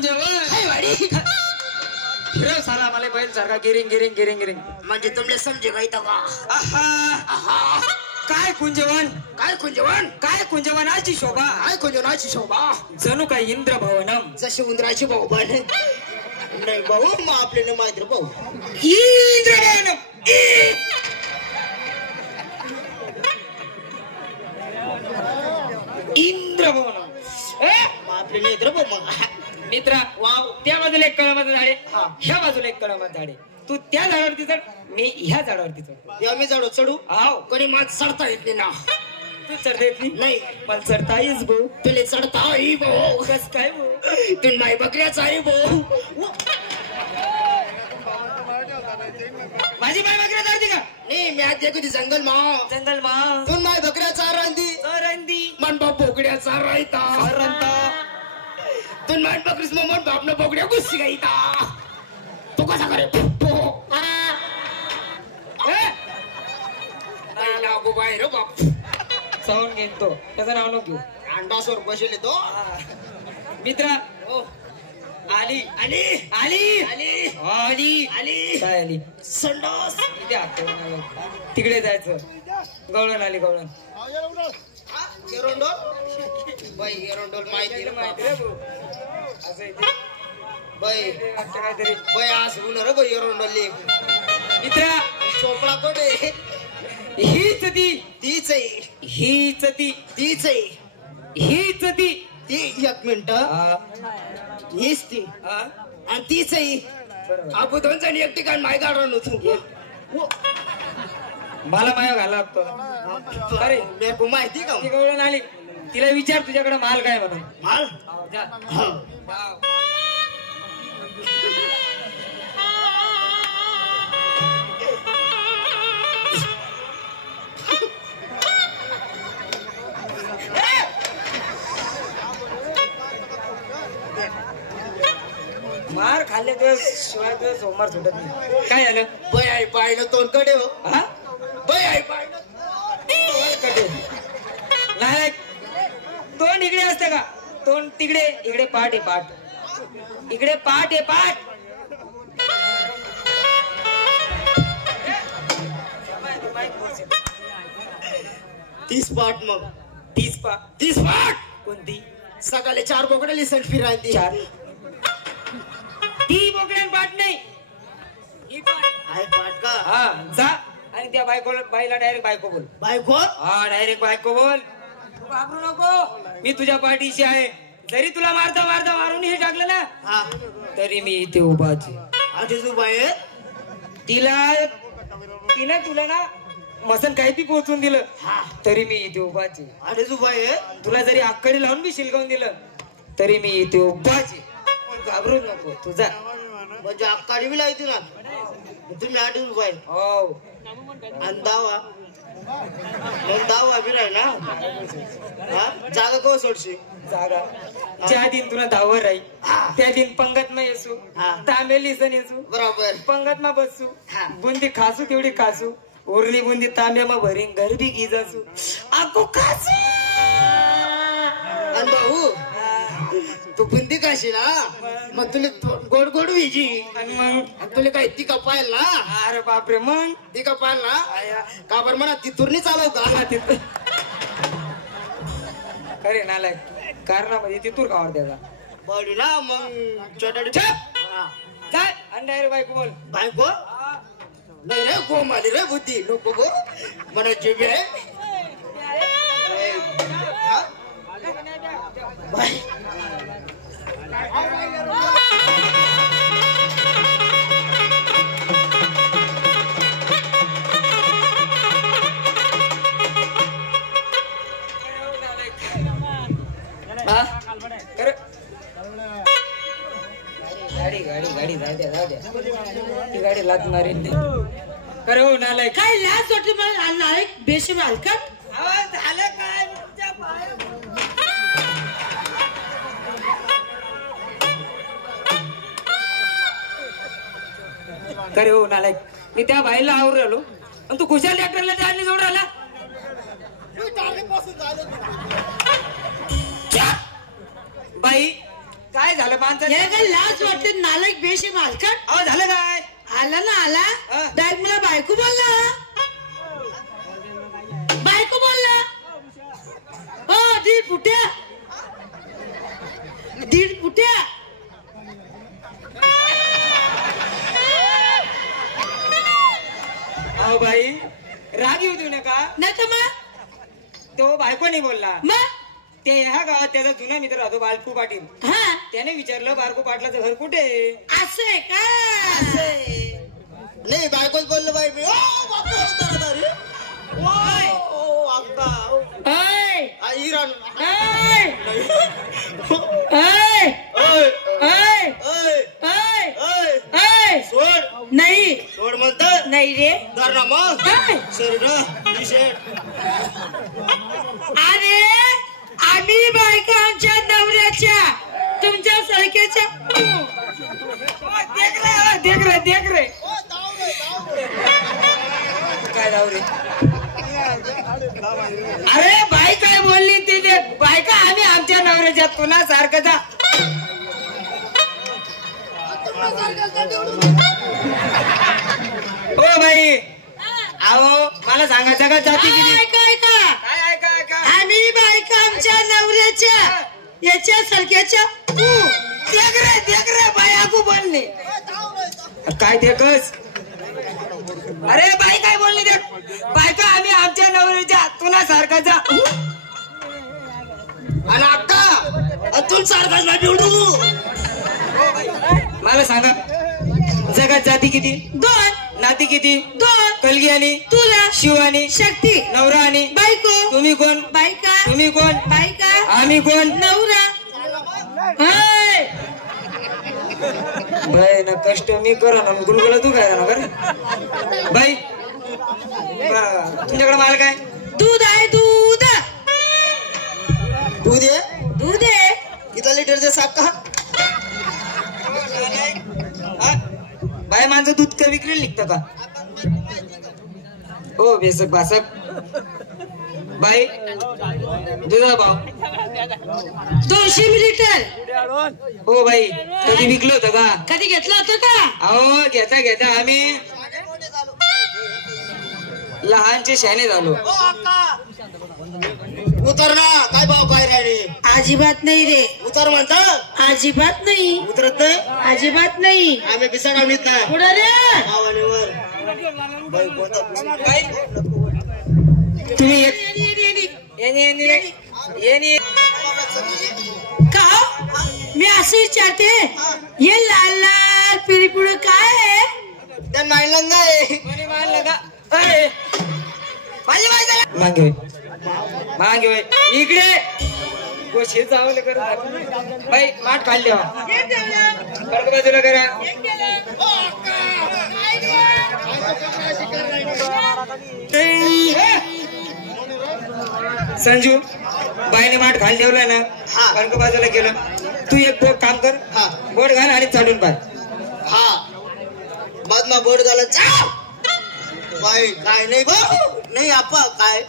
कुंजवन काय वाडी फिरव साला मला बैल सारखा गिरिंग गिरिंग गिरिंग गिरिंग म्हणजे तुमले समजे का इथं का आहा काय कुंजवन काय कुंजवन काय कुंजवनाची शोभा काय कुंजवनाची शोभा जणू काय इंद्र भवनम जशी उंदराची भाऊ बन नाही भाऊ मग आपल्याला माहिती भाऊ इंद्र भवनम इंद्र भवनम मग आपल्याला इतर भाऊ मग मित्रा वाव त्या बाजूला एक कळमाचं झाडे ह्या बाजूला एक कळमाचं झाडे तू त्या झाडावरती चढ मी ह्या झाडावरती चढ या मी झाडो चढू आव कोणी माझ चढता येत नाही ना तू चढता येत नाही पण चढता येईस भाऊ तुले चढता ही भाऊ कस काय भाऊ तू माय बकऱ्याचा आहे भाऊ माझी माय बकऱ्या चढती का नाही मी आज देखू जंगल मा जंगल मा तू माय बकऱ्याचा रांदी रंदी मन बाप बोकड्याचा रायता रंता तू माय बकरीस मग मन बाप न बोकड्या गुस्सी गायता तू कसा करे बाहेर बाप साऊंड घेतो त्याचं नाव नको घेऊ अंडासवर बसले तो मित्रा हो आली आली आली आली आली आली काय आली संडास इथे हात तिकडे जायचं गवळण आली गवळण एरोंडोल बाई एरोंडोल माहिती माहिती रे भाऊ असं इथे बाई काहीतरी बाई आज होणार बाई एरोंडोल मित्रा चोपडा कोठे हीच ती तीच आहे हीच ती तीच आहे हीच ती ती एक मिनिट हीच ती आणि तीच आहे आपण दोन जण एक ठिकाण माय गाडून होतो मला माया घाला लागतो अरे मेरे माहिती का ती गवळण आली तिला विचार तुझ्याकडे माल काय म्हणून माल मार खाल्ले तर शिवाय तुझं सोमवार सुटत नाही काय झालं बाई आई पाहिलं तोंडकडे हो हा बाई आई पाहिलं कटे नाही तोंड इकडे असते का तोंड तिकडे इकडे पाठ आहे पाठ इकडे पाठ आहे पाठ तीस पाठ मग 30 पाठ कोणती सकाळी 4 बोकडे लिसन फिरायची 4 ती बोकड्यान पाठ नाही ही पाठ आई पाठ का हा जा आणि त्या बाईला डायरेक्ट बायको बोल बायको हा डायरेक्ट बायको बोल तू घाबरू नको मी तुझ्या पाठीशी आहे जरी तुला मारता मारता मारून हे टाकलं ना हा तरी मी इथे उभाच आहे आधी तू बाई तिनं तुला ना मसन काही बी पोहोचून दिलं हा तरी मी इथे उभाच आहे आधी तू बाई तुला जरी आकडे लावून बी शिलकावून दिलं तरी मी इथे उभाच आहे घाबरू नको तुझा म्हणजे अक्काडी बी लावती ना तुम्ही आधी तू बाई हो आणि दावा मग दावा बी राही ना हा जागा कवा सोडशी जागा ज्या दिन तुला धावर राही त्या दिन पंगत मा येसू तांबे लिसन येसू बरोबर पंगत मा बसू बुंदी खासू तेवढी खासू उरली बुंदी तांब्या मा भरीन घर बी गिजासू आको खासू आणि भाऊ तू बुंदी खाशी ना मग तुला गोड गोड विजी आणि मग तुला काय ती पाहिला अरे बापरे मग ती पाहिला का बरं म्हणा ती तुरणी चालव का अरे नालाय कारणामध्ये तिथूर कावर द्यायचा बॉडी ना मग छोटा काय अंडा रे बायको बोल बायको नाही रे गो माली रे बुद्धी नको गो म्हणा जीव आहे बाय गाडी जाऊ द्या ती गाडी लाच मारीन करे हो नालाय काय लाज वाटली मला नालायक बेशेम हलकट झालं काय करे हो नालायक मी त्या बाईला आवर राहिलो आणि तू खुशाल डॉक्टरला जायला जोड राहिला बाई काय काय झालं माणसं हे काय लाज वाटते नालायक बेशे मालकट अहो झालं काय आला ना आला हा. डायरेक्ट मला बायको बोलला बायको बोलला हो दीड फुट्या अहो बाई राग येऊ देऊ नका नाही तर मग तो बायको नाही बोलला मग ते ह्या गावात त्याचा जुना मित्र राहतो बालकू पाटील हा त्याने विचारलं बालकू पाटलाचं घर कुठे आहे? असं आहे का नाही बायकोच बोललो बाई मी ओय इराण ओय ओय ओय ओय ओय सोड नाही सोड म्हणत नाही रे धर ना मग ओय. अरे आम्ही बायका आमच्या नवऱ्याच्या तुमच्या सारख्याच्या देख रे काय जाऊ रे अरे बाई काय बोलली ती देख बायका आम्ही आमच्या नवऱ्याच्या तुला सारखं जा ओ बाई अहो मला सांगा जगात जाती किती ऐका काय ऐका आम्ही बायका आमच्या नवऱ्याच्या याच्या सारख्याच्या देख रे बाई आगू बोलणे काय देखस अरे बाई काय बोलली देख बायका आम्ही आमच्या नवऱ्याच्या तुला सारखा जा आणि अक्का तू सारखाच नाही बिवडू मला सांगा जगात जाती किती 2 नाती किती 2 कलगी आणि तुला शिवानी शक्ती नवरा आणि बायको तुम्ही कोण बायका तुम्ही कोण बायका आम्ही कोण नवरा होय. बाई ना कष्ट मी करा ना गुलगुला तू काय ना बरं बाई तुमच्याकडे माल काय दूध आहे दूध दूध आहे किती लिटर दे साका बाई माणसं दूध का विक्री निघतं का हो बेसक भासक बाई दुधा भाव 200 मिलीलिटर हो बाई कधी विकलं होतं का कधी घेतलं होतं का अहो घेता आम्ही लहानचे शहाणे झालो उतर ना काय भाव काय राहिले अजिबात नाही रे उतर म्हणत अजिबात नाही उतरत नाही अजिबात नाही आम्ही पिसाडावणीत नाही पुढे रे भावानीवर बाई बाई तुम्ही एक येणी. येणी का मी असं विचारते हे लाल लाल पिढी पुढे काय आहे त्या मायला नाही कोणी मानलं का अरे माझी मागे होय इकडे गोष्टी जावं कर बाई माठ खाल्ली बरं बाजूला करा संजू बाईने माठ खाली ठेवला ना कणक बाजूला गेलं तू एक काम कर बोट घाल आणि चालून पाह हा बाद बोट घालत जा बाई काय नाही भाऊ नाही आपा काय